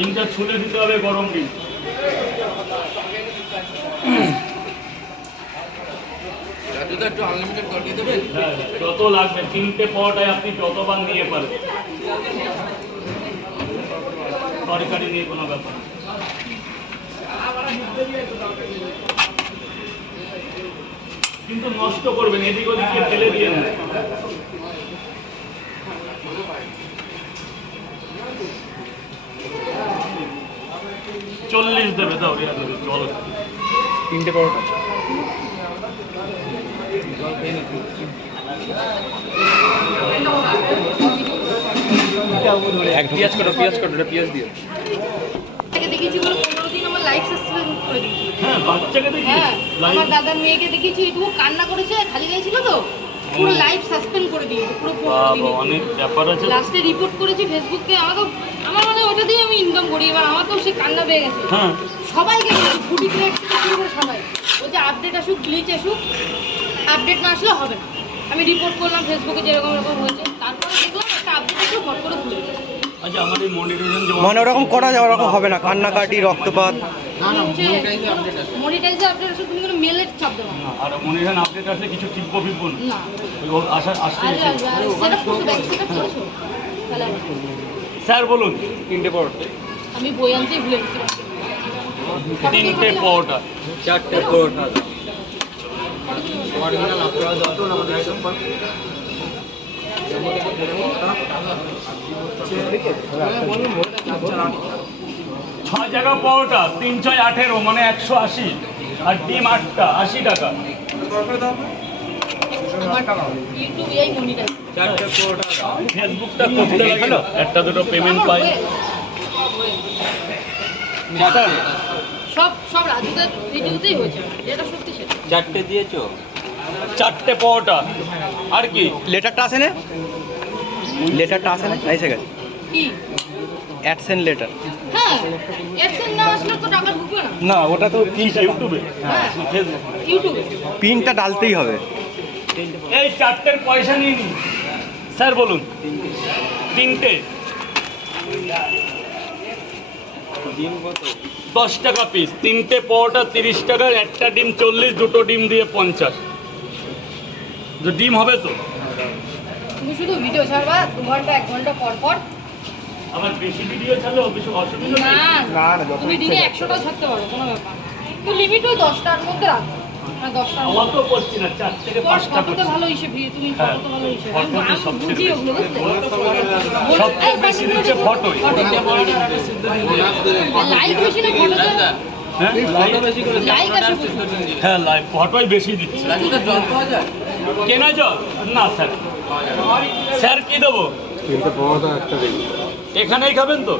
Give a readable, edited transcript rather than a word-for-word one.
ডিমটা ছুলে দিতে হবে গরম ডিম। একটু আনলিমিটেড করে দেবেন। হ্যাঁ, যত লাগবে 3টে পরোটায় আপনি যতবার নিয়ে পারেন, তরকারি নিয়ে কোনো ব্যাপার। কিন্তু নষ্ট করবেন, এদিক ওদিকে ফেলে দিয়ে না। চল্লিশ দেবে, দাও রিয়া দেবে জল। 3টে পরোটা। পেঁয়াজ কাটো, এটা পেঁয়াজ দিয়ে। দেখেছি বলে 15 দিন আমার লাইফ সাসপেন্ড করে দিয়েছি। হ্যাঁ, বাচ্চাকে দেখি হ্যাঁ, আমার দাদার মেয়েকে দেখেছি, একটু কান্না করেছে, খালি গায়ে ছিল তো, পুরো লাইফ সাসপেন্ড করে দিয়েছে, পুরো 15 দিন। অনেক ব্যাপার আছে। লাস্টে রিপোর্ট করেছি ফেসবুকে। আমার মানে ওটা দিয়ে আমি ইনকাম করি। এবার আমার তো সে কান্না পেয়ে গেছে। হ্যাঁ, সবাইকে বলেছি, ফুটি ক্র্যাক থেকে শুরু করে সবাই বলছে আপডেট আসুক, গ্লিচ আসুক, আপডেট না আসলে হবে না। আমি রিপোর্ট করলাম ফেসবুকে যেরকম এরকম হয়েছে, তারপরে দেখলাম একটা আপডেট আসলে ফট করে তুলে দিল। আচ্ছা, আমার এই মনিটরিং যে মানে ওরকম করা যায়, ওরকম হবে না, কান্নাকাটি, রক্তপাত। মনিটাইজে আপডেট আসলে তুমি কোনো মেলের চাপ দেবো না। আর মনিটরিং আপডেট আসলে কিছু টিপবো ফিরবো না। না, ওই আসার আসতে আরে সেটআপ করছো, ব্যাক সেটআপ করেছো তাহলে আবার করবো। স্যার বলুন। 3টে পরোটা। আমি বই আনতেই ভুলে গেছি। 3টে পরোটা। 4টে পরোটা। ছয় জায়গা পরোটা, 3 6 18 মানে 180, আর ডিম 8টা 80 টাকা। ইউটিউব এই মনিটাইজ 4টে পরোটা। ফেসবুকটা করতে লাগে না, একটা দুটো পেমেন্ট পাই। সব সব রাজুদার ভিডিওতেই হয়েছে, যেটা সত্যি সেটা। 4টে দিয়েছো? 4টে পরোটা। আর কি লেটারটা আসে না? লেটারটা আসে না? এসে গেছে। কি? AdSense letter. হ্যাঁ, অ্যাডসেন্স না আসলে তো টাকা ঢুকবে না। না, ওটা তো ইউটিউবে, হ্যাঁ, ফেসবুক। ইউটিউবে। পিনটা ডালতেই হবে। এই 4টের পয়সা নিয়ে নিন। স্যার বলুন। 3টে ডিম কত? 10 টাকা পিস। 3টে পরোটা 30 টাকার, একটা ডিম 40, দুটো ডিম দিয়ে 50। যে ডিম হবে তো। তুমি শুধু ভিডিও ছাড়বা 2 ঘন্টা 1 ঘন্টা পর পর। আমার বেশি ভিডিও ছাড়লে কিছু অসুবিধা না, নেই। তুমি দিনে 100টা ছাড়তে পারো, কোনো ব্যাপার না। তো লিমিট ওই 10টার মধ্যে রাখো। হ্যাঁ, 10টার আমার মধ্যে। তো করছি না, 4 থেকে তোমার 5টা ফটোতে করছি। ভালো হিসেবে, তুমি হ্যাঁ, ফটোতে ভালো হিসেবে। ফটোতে আমি সবচেয়ে বুঝি ওগুলো, বুঝলে? সবচেয়ে বেশি দিচ্ছে ফটোই। লাইক বেশি না ফটোতে? হ্যাঁ, লাইক আসে বুঝি। হ্যাঁ, লাইভ ফটোই বেশি দিচ্ছে। কেনা জল না স্যার। স্যার কি দেবো? 3টে পরোটা, একটা দিন। এখানেই খাবেন তো?